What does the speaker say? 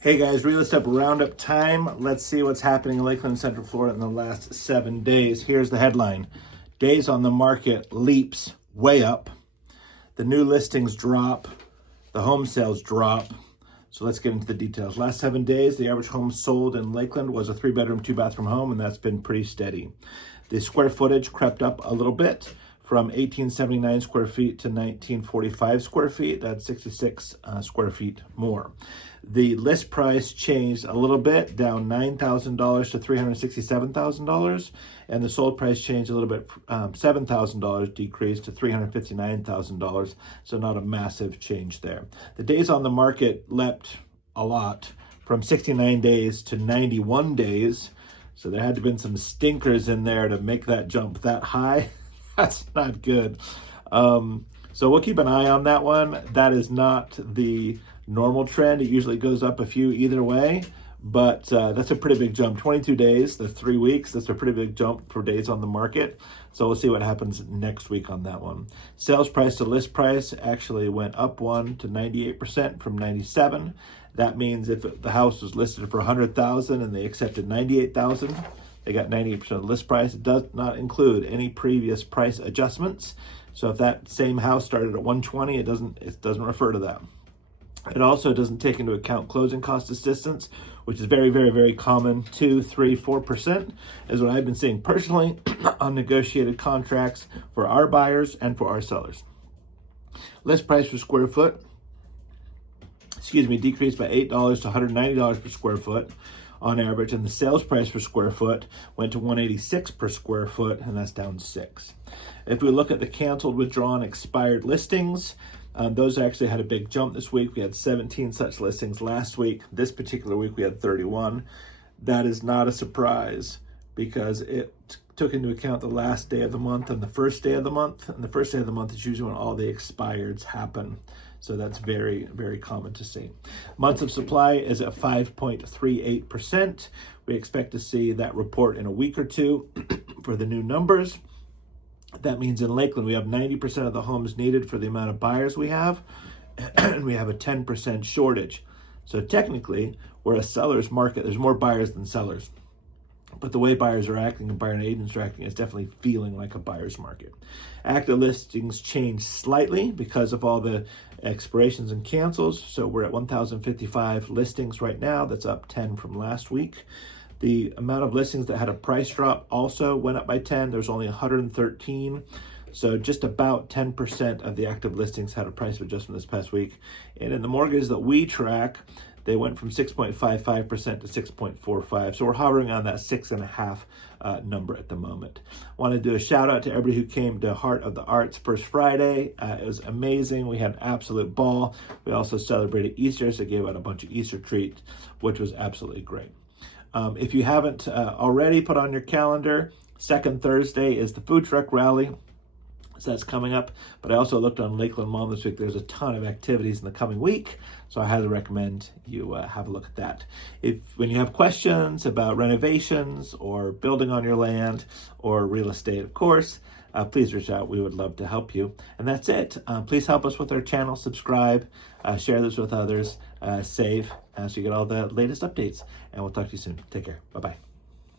Hey guys, Real Estate Roundup time. Let's see what's happening in Lakeland Central, Florida in the last 7 days. Here's the headline. Days on the market, LEAPS, way up. The new listings drop. The home sales drop. So let's get into the details. Last 7 days, the average home sold in Lakeland was a 3-bedroom, 2-bathroom home, and that's been pretty steady. The square footage crept up a little bit from 1879 square feet to 1945 square feet. That's 66 square feet more. The list price changed a little bit, down $9,000 to $367,000, and the sold price changed a little bit, $7,000 decreased to $359,000, so not a massive change there. The days on the market leapt a lot, from 69 days to 91 days, so there had to have been some stinkers in there to make that jump that high. That's not good. So we'll keep an eye on that one. That is not the normal trend. It usually goes up a few either way, but that's a pretty big jump. 22 days, that's 3 weeks. That's a pretty big jump for days on the market. So we'll see what happens next week on that one. Sales price to list price actually went up 1 to 98% from 97. That means if the house was listed for $100,000 and they accepted $98,000, they got 98% of the list price. It does not include any previous price adjustments. So if that same house started at $120, it doesn't refer to that. It also doesn't take into account closing cost assistance, which is very, very, very common. 2, 3, 4% is what I've been seeing personally on negotiated contracts for our buyers and for our sellers. List price per square foot, decreased by $8 to $190 per square foot on average, and the sales price per square foot went to $186 per square foot, and that's down 6. If we look at the canceled, withdrawn, expired listings, those actually had a big jump this week. We had 17 such listings last week. This particular week we had 31. That is not a surprise because it took into account the last day of the month and the first day of the month. And the first day of the month is usually when all the expireds happen. So that's very, very common to see. Months of supply is at 5.38%. We expect to see that report in a week or two for the new numbers. That means in Lakeland, we have 90% of the homes needed for the amount of buyers we have, and we have a 10% shortage. So technically, we're a seller's market. There's more buyers than sellers. But the way buyers are acting and buyer agents are acting is definitely feeling like a buyer's market. Active listings changed slightly because of all the expirations and cancels. So we're at 1,055 listings right now. That's up 10 from last week. The amount of listings that had a price drop also went up by 10. There's only 113. So just about 10% of the active listings had a price adjustment this past week. And in the mortgages that we track, they went from 6.55% to 6.45. So we're hovering on that 6.5 number at the moment. Want to do a shout out to everybody who came to Heart of the Arts First Friday. It was amazing. We had an absolute ball. We also celebrated Easter, so gave out a bunch of Easter treats, which was absolutely great. If you haven't already put on your calendar, second Thursday is the food truck rally. So that's coming up. But I also looked on Lakeland Mall this week. There's a ton of activities in the coming week. So I highly recommend you have a look at that. When you have questions about renovations or building on your land or real estate, of course, please reach out. We would love to help you. And that's it. Please help us with our channel. Subscribe. Share this with others. Save so you get all the latest updates. And we'll talk to you soon. Take care. Bye-bye.